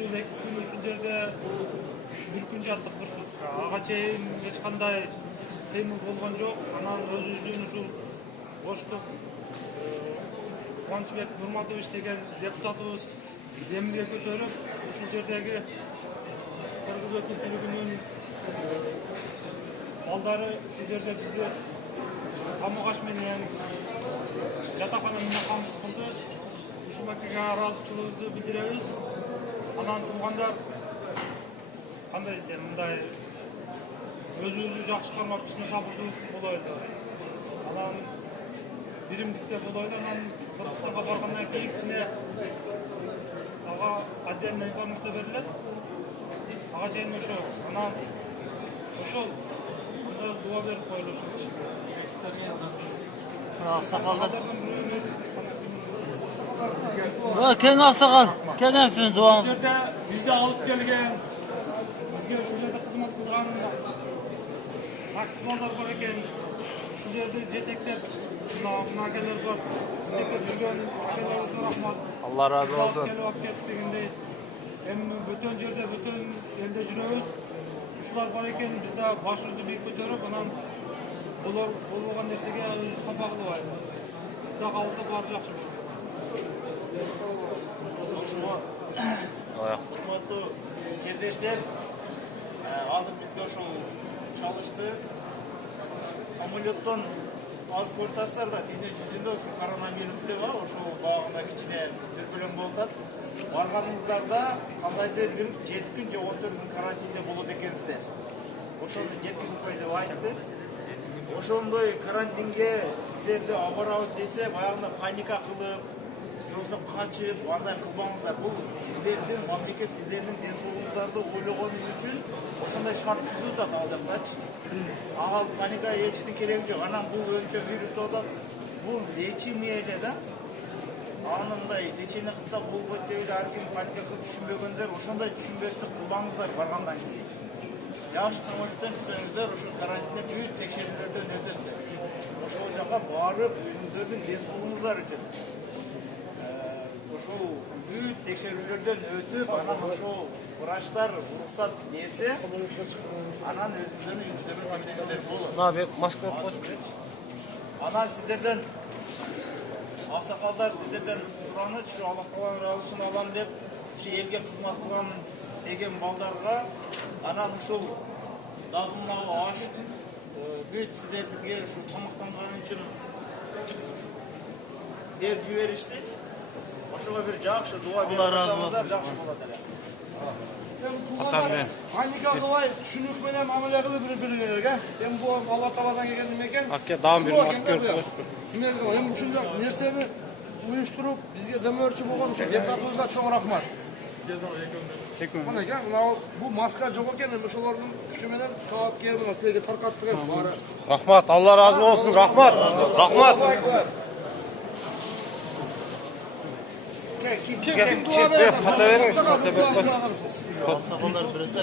ушул 2 күн ушул жерде bir gün жаттык ушул. Ага чейин эч кандай кыймыл болгон жок. Анан өзүбүздүн ушул боштук Кубанычбек Нурматович деген депутатыбыз демге көтөрүп, ушул жердеги кыргыз өкүлчүлүгүнүн балдары ушул жерде бизге камыгаш менен жатакана менен камсыз кылды. Ушул акыга ыраазычылыгыбызды билдиребиз. Анан туугандар кандай десем, мындай өзүбүздү жакшы кармап биздин сабырыбыз болойлу. Анан биримдикте болойлу. Анан Кыргызстанга баргандан кийин кичине ага отдельно информация берилет. Ага чейин ошо анан ошол дуа берип коюлушу. Аксакалдар. Кен аксакал, келеңсиз дуаң. Жерде бизди алып келген, бизге ушул жерде кызмат кылган таксимандар бар экен. Ушул жерде жетектеп мына акелер бар. Жетектеп жүргөн акелерибизге рахмат. Allah razı olsun. Келип кетип дегендей. Эми бөтөн жерде, бөтөн элде жүрөбүз. Ушулар бар экен, бизде башыбызды бийик көтөрүп, анан болгон нерсеге өзүбүздү капа кылбайбыз. Кудай кааласа баары жакшы болот. Урматтуу жердештер, азыр бизге ошол чалышты. Самолеттон аз көрүп да, дүнө жүзүндө ушул коронавирус деп бар, ошол багында кичине дүрбөлөң болуп атат. Барганыңыздарда кандайдыр бир 7 күн же 14 күн карантинде болот экенсиздер. Ошону жеткизип кой деп айтты. Ошондой карантинге сиздерди абарабыз десе, баягында паника кылып, жоксо качып, андай кылбаңыздар. Бул сиздердин мамлекет, сиздердин ден соолугуңуздарды ойлогон үчүн ошондой шарт түзүп атат ал жактачы. Ага паника эчтин кереги жок. Анан бул өнчө вирус деп атат. Бул лечимия эле да. Анындай лечение кылсак болбойт деп эле ар ким паника кылып түшүнбөгөндөр, ошондой түшүнбөстүк кылбаңыздар баргандан кийин. Жакшы самолеттен түшсөңүздөр, ошол карантинде бүт текшерүүлөрдөн өтөсүздөр. Ошол жака барып, өзүңүздөрдүн ден соолугуңуздар үчүн ошол бүт текшерүүлөрдөн өтүп, анан ошол врачтар уруксат берсе, анан өзүңүздөрдүн үйүңүздөргө кайтыңыздар болот. Abi maske koyup. Анан сиздерден аксакалдар сиздерден сураныч, Алла Тааланын ыраазычын алам деп, ушу элге кызмат кылган деген балдарга анан ушул дагы мына аш бүт сиздерге ушу тамактанган үчүн берип жиберишти. Ошого бир жакшы дуа берип атсаңыздар жакшы болот эле. Паника кылбай, түшүнүк менен мамиле кылып бири-бириңерге. Эми бул Алла Тааладан келген неме экен. Акке дагы бир маска көрүп. Эми ушундай нерсени уюштуруп, бизге демөөрчү болгон ушу депутатыбызга чоң рахмат. Мына экен, бул маска жок экен, эми ошолордун күчү менен талапкер мына силерге таркаттык эми баары. Rahmat, Allah razı olsun. Rahmat. Rahmat. Kim dua verin? Aksakallar birisi de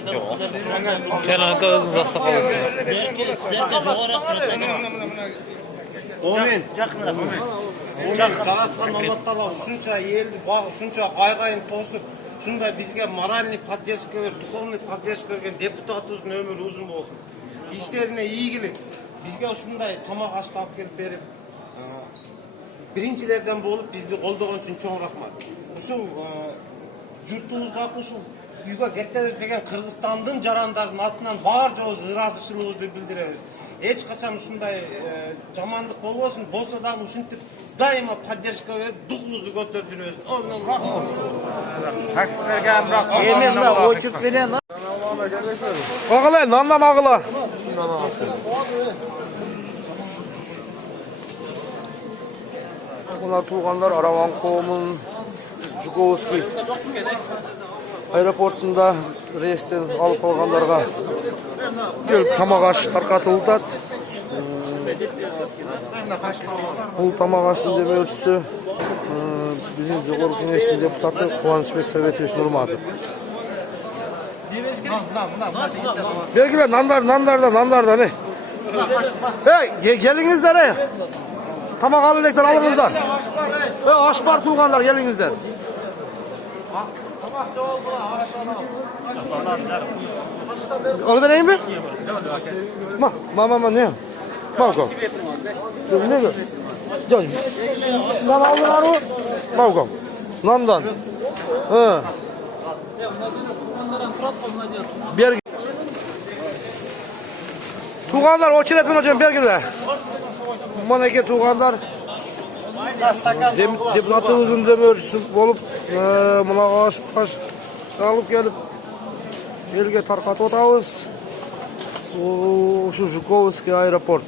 Kenarda özünüz aksakallar. Омен, жакыныраак. Жараткан Алла Таала ушунча элди багып, ушунча кайгайын тосуп, ушундай бизге моральный поддержка берип, духовный поддержка берген депутатыбыздын өмүрү узун болсун. Иштерине ийгилик. Бизге ушундай тамак аш алып келип берип, биринчилерден болуп бизди колдогон үчүн чоң рахмат. Ушул журтубуздагы ушул үйгө кетебиз деген Кыргызстандын жарандардын атынан баар жообуз ыраазычылыгыбызды билдиребиз. Эч качан ушундай жамандык болбосун, болсо дагы ушинтип дайыма поддержка берип, духубузду көтөрүп жүрөбүз. Рахмат. Taksizlerge rahmat. Эми мына очуп берен. Агылай, нандан агыла. Мына туугандар Араван коомунун Жуковский аэропортунда рейстен алып калгандарга келип тамак аш таркатылып атат. Бул тамак аштын демөөрчүсү биздин жогорку кеңештин депутаты Кубанычбек Советович Нурматов. Белгиле нандардан келиңиздер. Тамак алып электер алыңыздар. Аш бар туугандар келиңиздер. Alıp vereyim mi? Ma ne? Mavkom. Ne gör? Joy. Lan aldılar o. Mavkom. Landan. Hı. Bir Tuğanlar oçun etmen hocam bergirler. Maneke tuğanlar deputatımızın demörçüsü olup buna aş alıp gelip elge tarqatib o'tamiz. O'sha Jukovskiy aeroport.